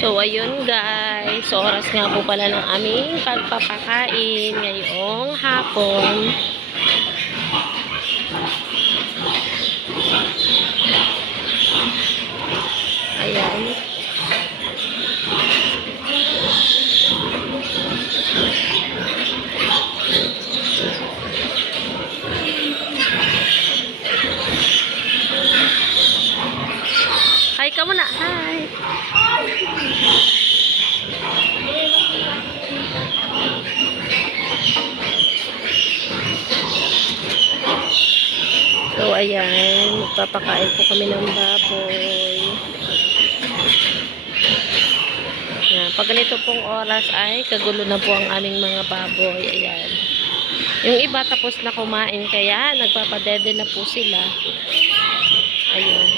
So, ayun guys. So, oras nga po pala ng aming pagpapakain ngayong hapon. Ayan. Hi ka muna. Hi. So, ayan. Magpapakain po kami ng baboy. Yan. Pag ganito pong oras ay kagulo na po ang aming mga baboy. Ayan. Yung iba tapos na kumain kaya nagpapadede na po sila. Ayun.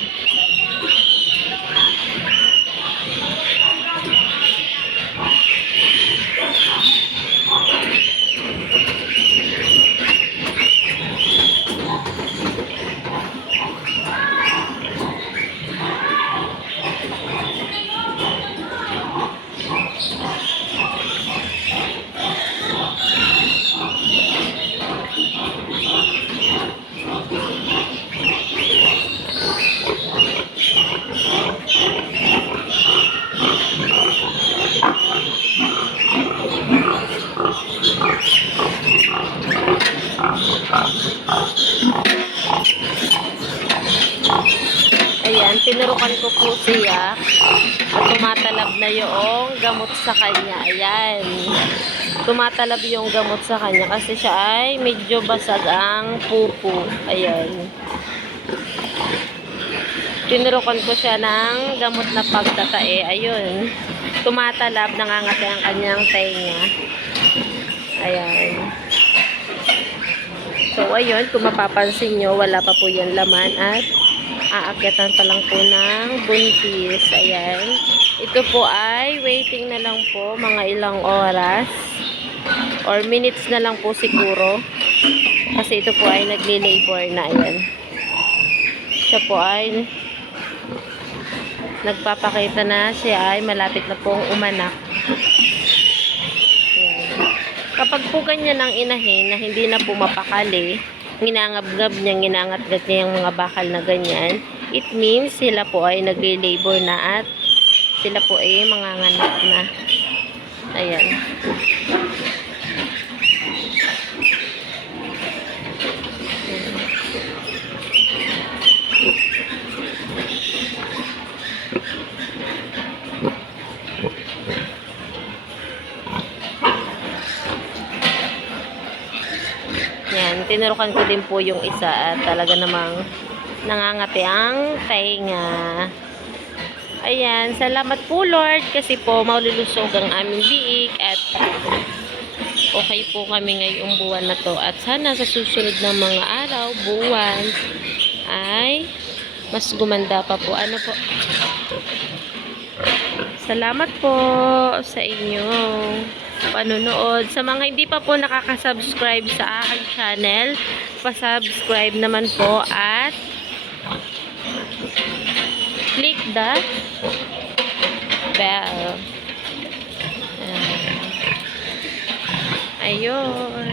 Ayan, tinurukan ko po siya at tumatalab na yung gamot sa kanya. Ayan. Tumatalab yung gamot sa kanya kasi siya ay medyo basag ang pupo. Ayan. Tinurukan ko siya ng gamot na pagtatae. Ayun. Tumatalab, nangangati ang kanyang tenga. Ayan. So, ayun, kung mapapansin nyo, wala pa po yan laman at aakyatan pa lang po ng buntis. Ayan. Ito po ay waiting na lang po mga ilang oras or minutes na lang po siguro. Kasi ito po ay nagli-labor na. Ayan. Siya po ay nagpapakita na siya ay malapit na pong umanak. Kapag po ganyan ang inahin na hindi na po mapakali, ginangab-gab niya, ginangat-gat niya yung mga bakal na ganyan, it means sila po ay nagli-labor na at sila po ay manganganak na. Ayan. Yan, tinurukan ko din po yung isa at talaga namang nangangati ang tainga. Ayan, salamat po Lord kasi po maululusog ang aming biik at okay po kami ngayong buwan na to at sana sa susunod na mga araw, buwan ay mas gumanda pa po. Ano po? Salamat po sa inyong panunood. Sa mga hindi pa po nakaka-subscribe sa aking channel, pa-subscribe naman po at click the bell. Ayun.